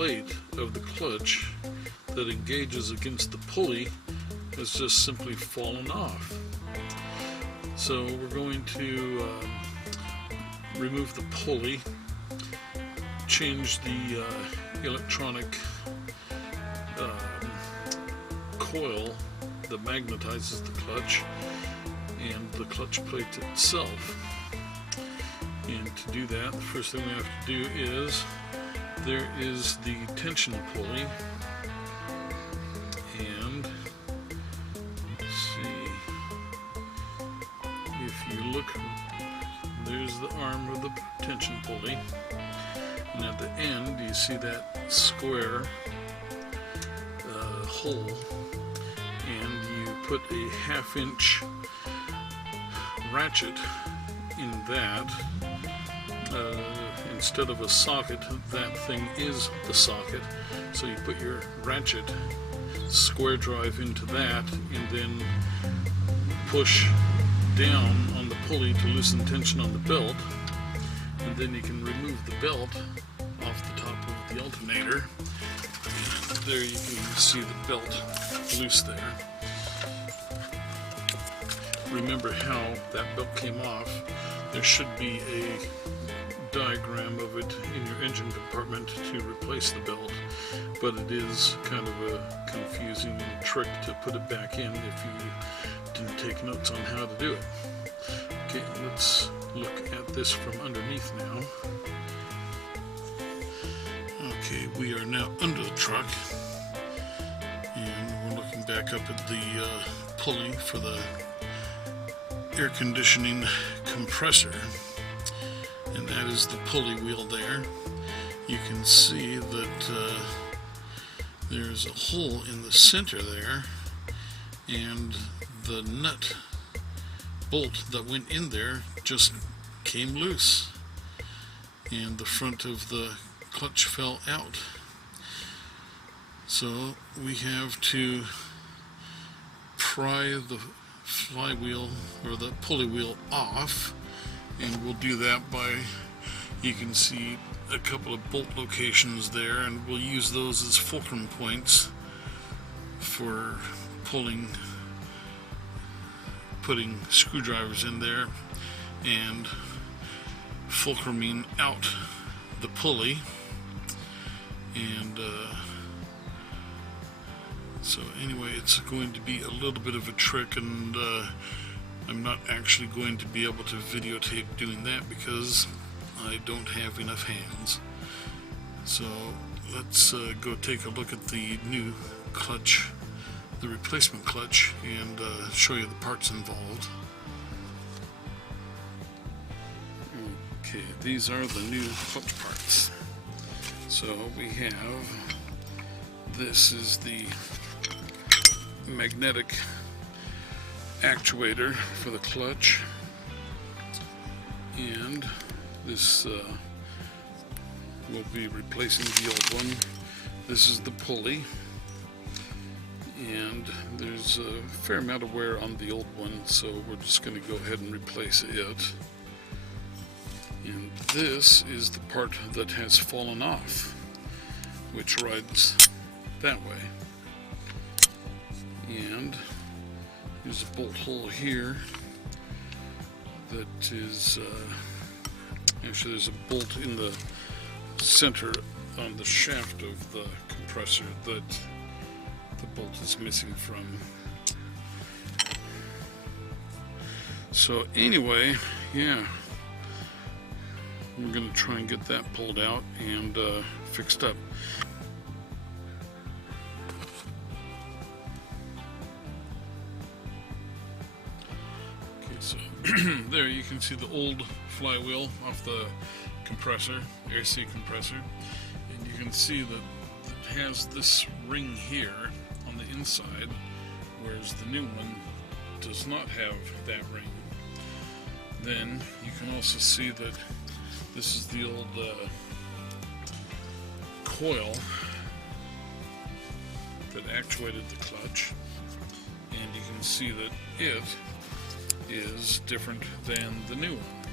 plate of the clutch that engages against the pulley has just simply fallen off. So we're going to remove the pulley, change the electronic coil that magnetizes the clutch and the clutch plate itself. And to do that, the first thing we have to do is, there is the tension pulley, and let's see, if you look, there's the arm of the tension pulley, and at the end you see that square hole, and you put a 1/2 inch ratchet in that. Instead of a socket, that thing is the socket, so you put your ratchet square drive into that and then push down on the pulley to loosen tension on the belt, and then you can remove the belt off the top of the alternator. There you can see the belt loose there. Remember how that belt came off. There should be a diagram of it in your engine compartment to replace the belt, but it is kind of a confusing trick to put it back in if you didn't take notes on how to do it. Okay, let's look at this from underneath now. Okay, we are now under the truck, and we're looking back up at the pulley for the air conditioning compressor, and that is the pulley wheel there. You can see that there's a hole in the center there, and the nut bolt that went in there just came loose, and the front of the clutch fell out. So we have to pry the flywheel or the pulley wheel off, and we'll do that by, you can see a couple of bolt locations there, and we'll use those as fulcrum points for putting screwdrivers in there and fulcruming out the pulley. And so anyway, it's going to be a little bit of a trick, and I'm not actually going to be able to videotape doing that because I don't have enough hands. So let's go take a look at the new clutch, the replacement clutch, and show you the parts involved. Okay, these are the new clutch parts. So we have, this is the magnetic actuator for the clutch, and this will be replacing the old one. This is the pulley, and there's a fair amount of wear on the old one, so we're just going to go ahead and replace it. And this is the part that has fallen off, which rides that way. And there's a bolt hole here that is, actually there's a bolt in the center on the shaft of the compressor that the bolt is missing from. So anyway, yeah, we're going to try and get that pulled out and fixed up. Okay, so there you can see the old flywheel off the compressor, AC compressor, and you can see that it has this ring here on the inside, whereas the new one does not have that ring. Then you can also see that this is the old coil that actuated the clutch, and you can see that it is different than the new one.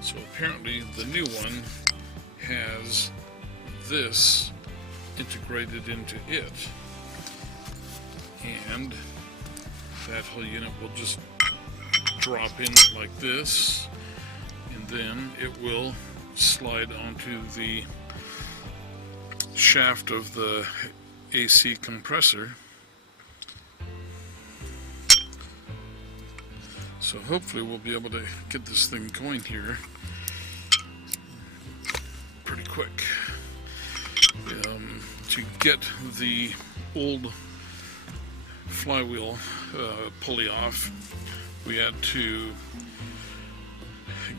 So apparently the new one has this integrated into it, and that whole unit will just drop in like this, and then it will slide onto the shaft of the AC compressor. So hopefully we'll be able to get this thing going here pretty quick. To get the old flywheel pulley off, we had to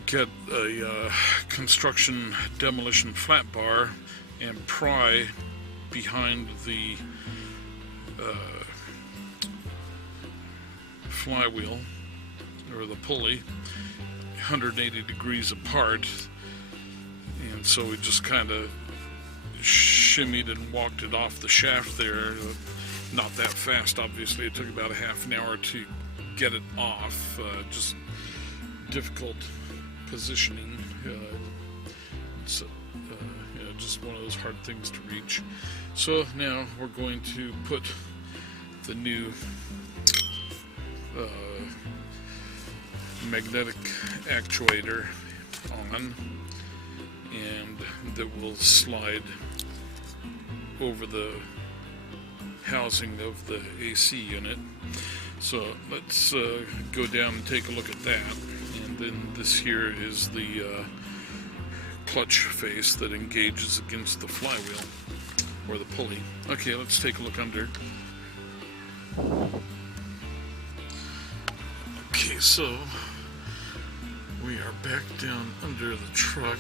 get a construction demolition flat bar and pry behind the flywheel or the pulley 180 degrees apart, and so we just kind of shimmied and walked it off the shaft there. Not that fast, obviously. It took about a half an hour to get it off. Just difficult positioning. It's just one of those hard things to reach. So now we're going to put the new magnetic actuator on, and that will slide over the housing of the AC unit. So let's go down and take a look at that. And then this here is the clutch face that engages against the flywheel or the pulley. Okay, let's take a look under. Okay, so we are back down under the truck,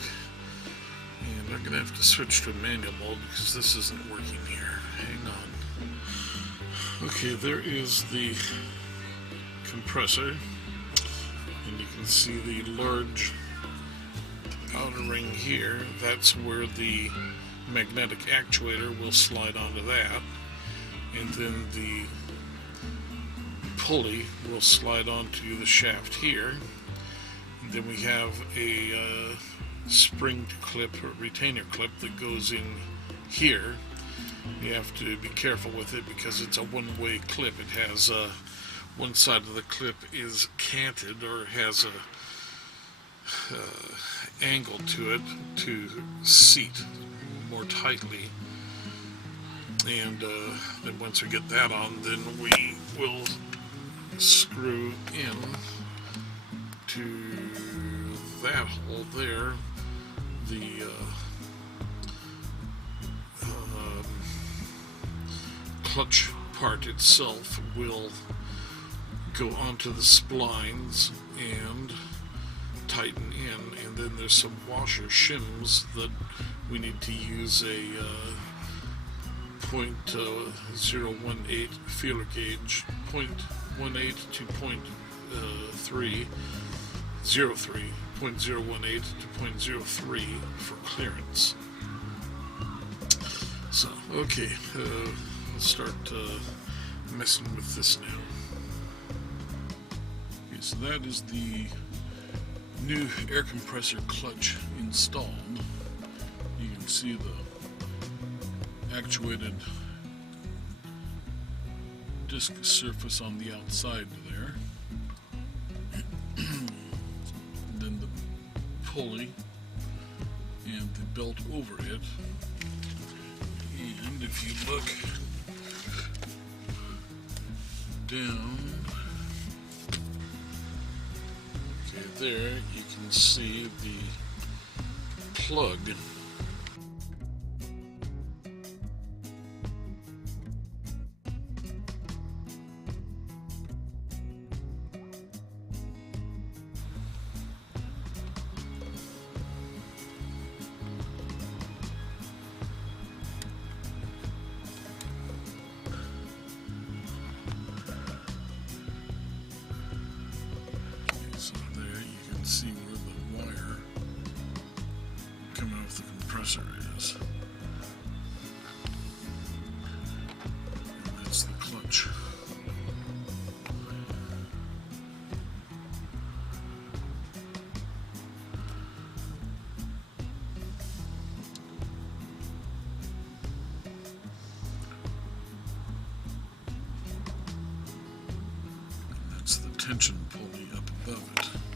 and I'm gonna have to switch to a manual mode because this isn't working here. Hang on. Okay, there is the compressor, and you can see the large outer ring here. That's where the magnetic actuator will slide onto that, and then the pulley will slide onto the shaft here. And then we have a springed clip or retainer clip that goes in here. You have to be careful with it because it's a one-way clip. It has one side of the clip is canted or has a angle to it to seat more tightly. And then once we get that on, then we will screw in to that hole there the clutch part itself will go onto the splines and tighten in, and then there's some washer shims that we need to use a .018 feeler gauge, 0.18 to 0.03, 0.018 to 0.03 for clearance. So, okay, let's start messing with this now. Okay, so that is the new air compressor clutch installed. You can see the actuated disc surface on the outside there. Then the pulley and the belt over it. And if you look down, okay, there you can see the plug. So there you can see where the wire coming off the compressor is. And that's the clutch. tension pulley up above it.